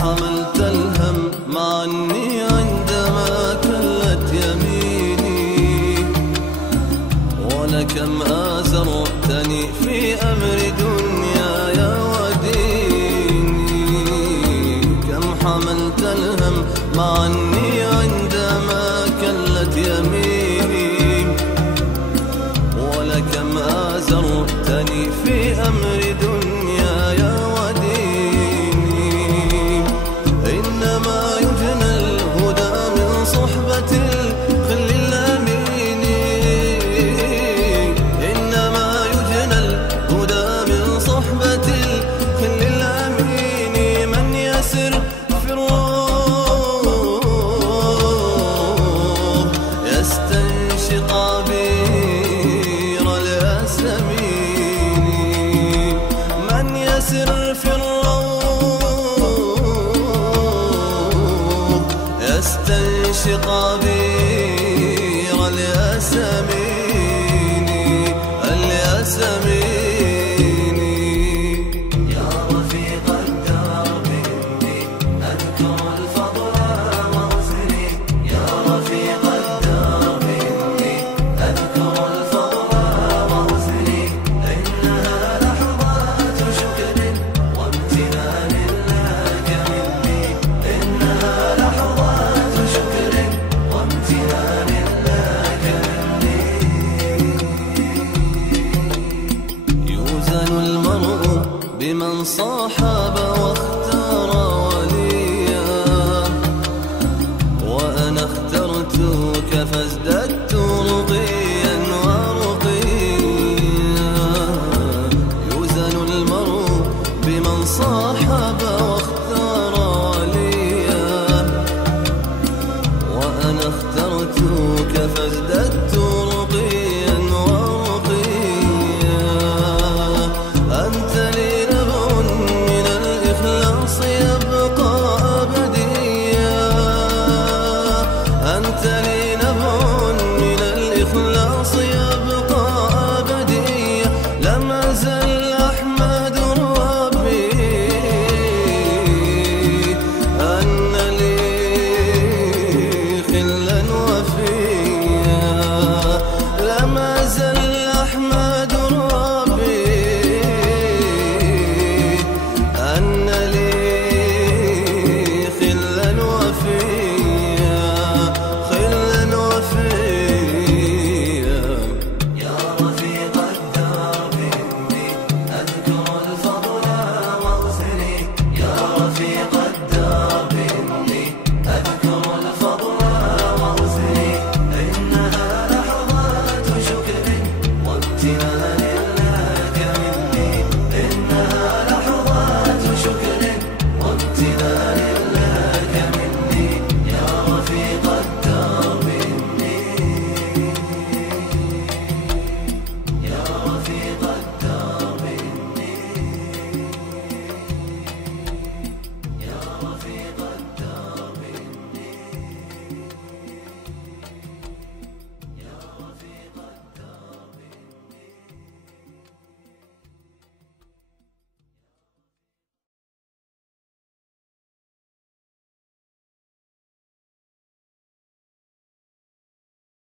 حملت الهم عني عندما كلت يميني، ولكم آزرتني في أمر دنياي وديني. كم حملت الهم عني عندما كلت يميني، ولكم آزرتني في أمر دنياي وديني. إنما يجنى الهدى من صحبة الخل الأمين، إنما يجنى الهدى من صحبة الخل الأمين. من يسر في الروح يستنشق عبير الياسمين، من يسر في الروح يستنشق عبير